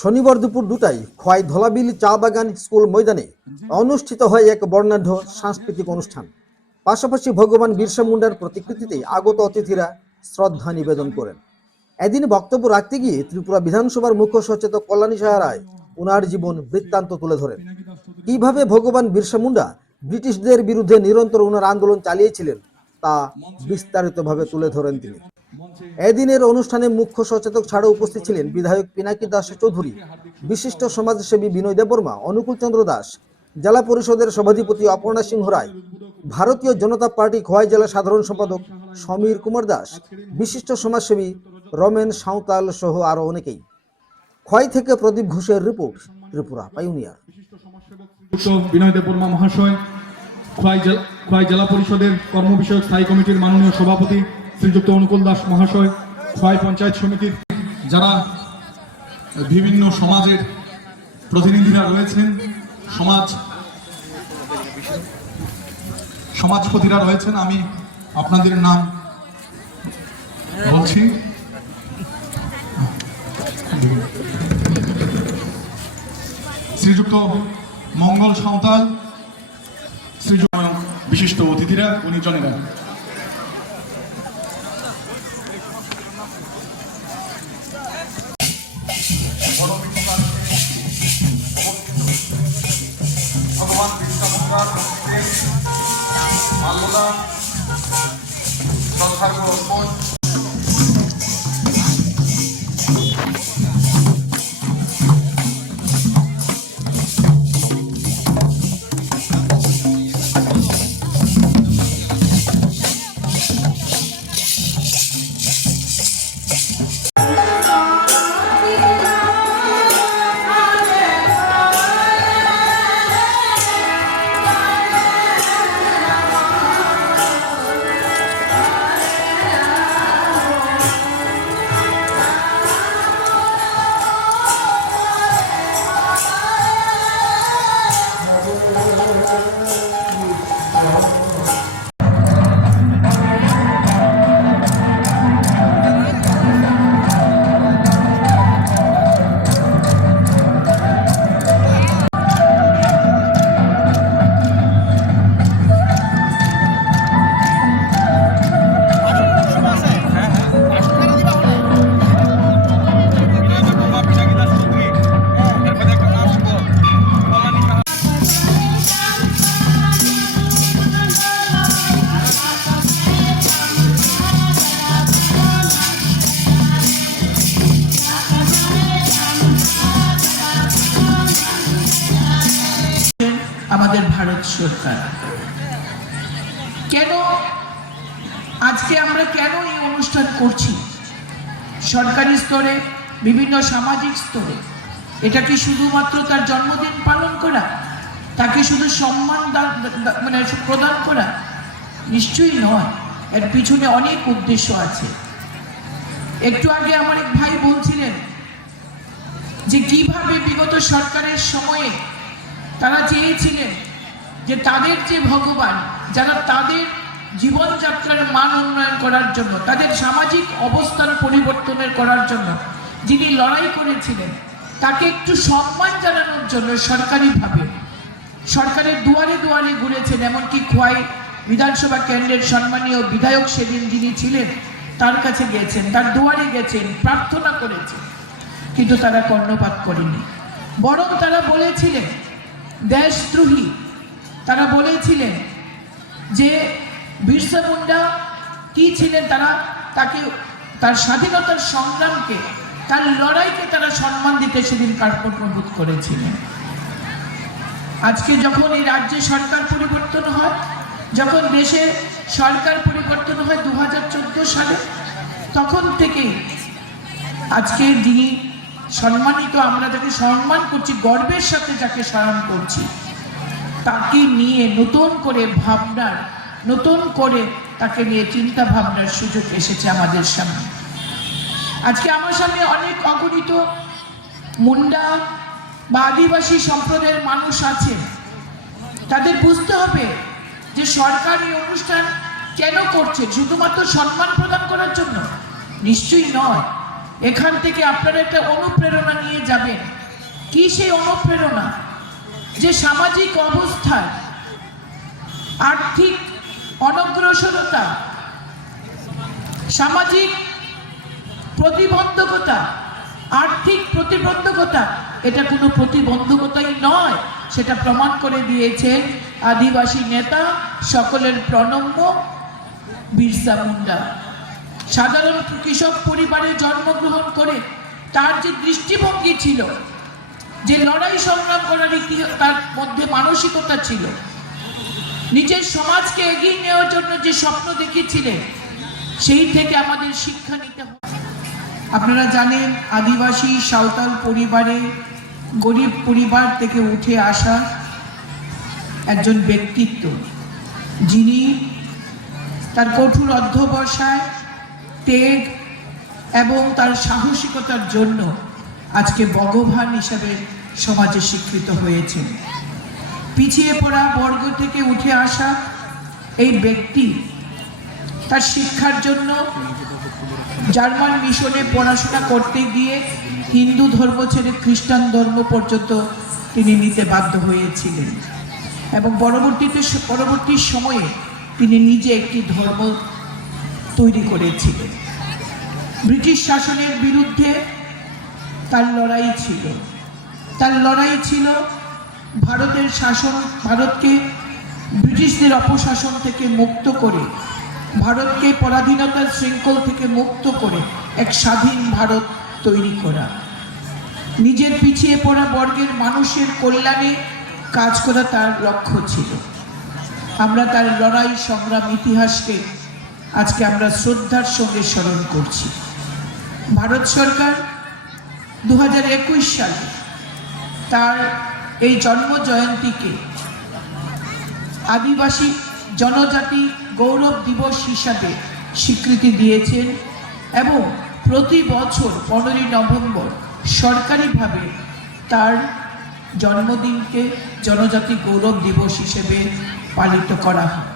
শনিবার দুপুর দুটায় খোয়াই ধলাবিল চা বাগান স্কুল ময়দানে অনুষ্ঠিত হয় এক বর্ণাঢ্য সাংস্কৃতিক অনুষ্ঠান। পাশাপাশি ভগবান বিরসা মুন্ডার প্রতিকৃতিতে আগত অতিথিরা শ্রদ্ধা নিবেদন করেন। এদিন বক্তব্য রাখতে গিয়ে ত্রিপুরা বিধানসভার মুখ্য সচেতক কল্যাণী সাহা রায় ওনার জীবন বৃত্তান্ত তুলে ধরেন। কীভাবে ভগবান বিরসা মুন্ডা ব্রিটিশদের বিরুদ্ধে নিরন্তর ওনার আন্দোলন চালিয়েছিলেন তা বিস্তারিতভাবে তুলে ধরেন তিনি। এদিনের অনুষ্ঠানে মুখ্য সচেতক ছাড়াও উপস্থিত ছিলেন বিধায়ক পিনাকি দাস চৌধুরী, বিশিষ্ট সমাজসেবী বিনয় দেববর্মা, অনুকূল চন্দ্র দাস, জেলা পরিষদের সভাধিপতি অপর্ণা সিংহ রায়, ভারতীয় জনতা পার্টি খোয়াই জেলা সাধারণ সম্পাদক সমীর কুমার দাস, বিশিষ্ট সমাজসেবী রমেন সাঁওতাল সহ আরও অনেকেই। খোয়াই থেকে প্রদীপ ঘোষের রিপোর্ট, ত্রিপুরা পাইউনিয়ার। বিনয় দেববর্মা মহাশয়, খোয়াই জেলা খোয়াই জেলা পরিষদের কর্ম বিষয়ক স্থায়ী কমিটির মাননীয় সভাপতি শ্রীযুক্ত অনুকূল দাস মহাশয় খোয়াই পঞ্চায়েত সমিতির যারা বিভিন্ন সমাজের প্রতিনিধিরা রয়েছেন, সমাজ সমাজপতিরা রয়েছেন, আমি আপনাদের নাম বলছি। শ্রীযুক্ত মঙ্গল সাঁওতাল, শ্রীযুক্ত বিশিষ্ট অতিথিরা, উনি গুণীজনেরা 저 타고 꽃 আমাদের ভারত সরকার। কেন? আজকে আমরা কেন এই অনুষ্ঠান করছি? সরকারি স্তরে, বিভিন্ন সামাজিক স্তরে, এটা কি শুধুমাত্র তার জন্মদিন পালন করা? তাকে শুধু সম্মান মানে প্রদান করা? নিশ্চয়ই নয়। এর পিছনে অনেক উদ্দেশ্য আছে। একটু আগে আমার এক ভাই বলছিলেন যে কীভাবে বিগত সরকারের সময়ে তারা চেয়েছিলেন যে তাদের যে ভগবান, যারা তাদের জীবনযাত্রার মান উন্নয়ন করার জন্য, তাদের সামাজিক অবস্থান পরিবর্তনের করার জন্য যিনি লড়াই করেছিলেন, তাকে একটু সম্মান জানানোর জন্য সরকারিভাবে, সরকারের দুয়ারে দুয়ারে ঘুরেছেন, এমনকি খোয়াই বিধানসভা কেন্দ্রের সম্মানীয় বিধায়ক সেদিন যিনি ছিলেন, তার কাছে গেছেন তার দুয়ারে গেছেন, প্রার্থনা করেছেন, কিন্তু তারা কর্ণপাত করেনি বরং তারা বলেছিলেন দেশদ্রোহী। তারা বলেছিলেন যে বিরসা মুন্ডা কি ছিলেন তারা? তাকে, তার স্বাধীনতার সংগ্রামকে, তার লড়াইকে তারা সম্মান দিতে সেদিন কার্পণ্যবোধ করেছিলেন। আজকে যখন এই রাজ্যে সরকার পরিবর্তন হয়, যখন দেশে সরকার পরিবর্তন হয় দু হাজার চোদ্দ সালে, তখন থেকে আজকে যিনি সম্মানিত আমরা যাকে সম্মান করছি, গর্বের সাথে যাকে স্মরণ করছি, তাকে নিয়ে নতুন করে ভাবনার, নতুন করে তাকে নিয়ে চিন্তা ভাবনার সুযোগ এসেছে আমাদের সামনে। আজকে আমার সামনে অনেক অগণিত মুন্ডা বা আদিবাসী সম্প্রদায়ের মানুষ আছে। তাদের বুঝতে হবে যে সরকারি অনুষ্ঠান কেন করছে, শুধুমাত্র সম্মান প্রদান করার জন্য? নিশ্চয়ই নয়। এখান থেকে আপনারা একটা অনুপ্রেরণা নিয়ে যাবেন। কি সেই অনুপ্রেরণা? যে সামাজিক অবস্থায় আর্থিক অনগ্রসরতা, সামাজিক প্রতিবন্ধকতা, আর্থিক প্রতিবন্ধকতা, এটা কোনো প্রতিবন্ধকতাই নয়। সেটা প্রমাণ করে দিয়েছেন আদিবাসী নেতা, সকলের প্রণম্য, বিরসা মুন্ডা। সাধারণ কৃষক পরিবারে জন্মগ্রহণ করে, তার যে দৃষ্টিভঙ্গি ছিল, যে লড়াই সংগ্রাম করার ইতিহাস, তার মধ্যে মানসিকতা ছিল, নিজের সমাজকে এগিয়ে নেওয়ার জন্য যে স্বপ্ন দেখিয়েছিলেন সেই থেকে আমাদের শিক্ষা নিতে হবে। আপনারা জানেন, আদিবাসী সাঁওতাল পরিবারে গরিব পরিবার থেকে উঠে আসা একজন ব্যক্তিত্ব, যিনি তার কঠোর অধ্যবসায় তেগ এবং তার সাহসিকতার জন্য আজকে ভগবান হিসাবে সমাজে স্বীকৃত হয়েছেন। পিছিয়ে পড়া বর্গ থেকে উঠে আসা এই ব্যক্তি তার শিক্ষার জন্য জার্মান মিশনে পড়াশোনা করতে গিয়ে হিন্দু ধর্ম ছেড়ে খ্রিস্টান ধর্ম পর্যন্ত তিনি নিতে বাধ্য হয়েছিলেন এবং পরবর্তীতে পরবর্তী সময়ে তিনি নিজে একটি ধর্ম তৈরি করেছিলেন ব্রিটিশ শাসনের বিরুদ্ধে তার লড়াই ছিল। তার লড়াই ছিল ভারতের শাসন, ভারতকে ব্রিটিশদের অপশাসন থেকে মুক্ত করে, ভারতকে পরাধীনতার শৃঙ্খল থেকে মুক্ত করে এক স্বাধীন ভারত তৈরি করা। নিজের পিছিয়ে পড়া বর্গের মানুষের কল্যাণে কাজ করা তার লক্ষ্য ছিল। আমরা তার লড়াই, সংগ্রাম, ইতিহাসকে আজকে আমরা শ্রদ্ধার সঙ্গে স্মরণ করছি। ভারত সরকার দু হাজার একুশ সালে তার এই জন্ম জয়ন্তীকে আদিবাসী জনজাতি গৌরব দিবস হিসাবে স্বীকৃতি দিয়েছেন এবং প্রতি বছর পনেরোই নভেম্বর সরকারিভাবে তার জন্মদিনকে জনজাতি গৌরব দিবস হিসেবে পালিত করা হয়।